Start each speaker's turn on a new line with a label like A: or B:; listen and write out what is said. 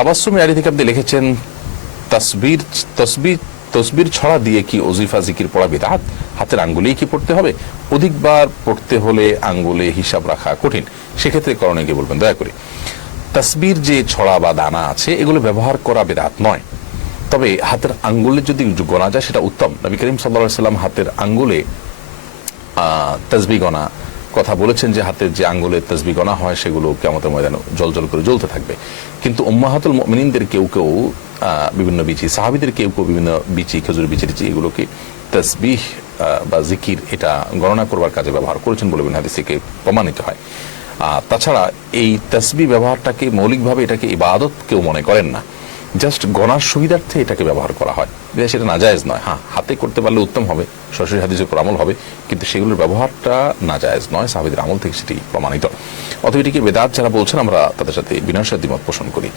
A: তাবাসুমি আলী থেকে আপনি লিখেছেন, তসবির তসবির তসবির ছড়া দিয়ে কি ওজিফা, জিকির পড়া বিদাত? হাতের আঙ্গুলেই কি পড়তে হবে? অধিকবার পড়তে হলে আঙ্গুলে হিসাব রাখা কঠিন। সেক্ষেত্রে করণে কি বলবেন, দয়া করে, তসবির যে ছড়া বা দানা আছে, এগুলো ব্যবহার করা বেদাত নয়। তবে হাতের আঙ্গুলে যদি গোনা যায়, সেটা উত্তম। নবী করিম সাল্লা সাল্লাম হাতের আঙ্গুলে তসবি গণা কথা বলেছেন যে হাতের যে আঙ্গুলের তসবি গণা হয়, সেগুলো কেমতের ময়দানে জল জল করে জ্বলতে থাকবে। কিন্তু উম্মাহাতুল মিনিনদের কেউ কেউ বিভিন্ন বিচি, সাহাবিদের কেউ কেউ বিভিন্ন বিচি, খেজুর বিচি টিচি, এগুলোকে তসবিহ বা জিকির, এটা গণনা করবার কাজে ব্যবহার করেছেন বলে বিন হাদিস প্রমাণিত হয়। তাছাড়া এই তসবি ব্যবহারটাকে মৌলিকভাবে এটাকে ইবাদত কেউ মনে করেন না। জাস্ট গণার সুবিধার্থে এটাকে ব্যবহার করা হয়। সেটা নাজায়জ নয়। হ্যাঁ হাতে করতে পারলে উত্তম হবে, সরাসরি হাদিসের উপর আমল হবে, কিন্তু সেগুলোর ব্যবহারটা নাজায়জ নয়, সাহাবিদের আমল থেকে সেটি প্রমাণিত। অথবা এটিকে বেদাত যারা বলছেন, আমরা তাদের সাথে বিনয় দ্বিমত পোষণ করি।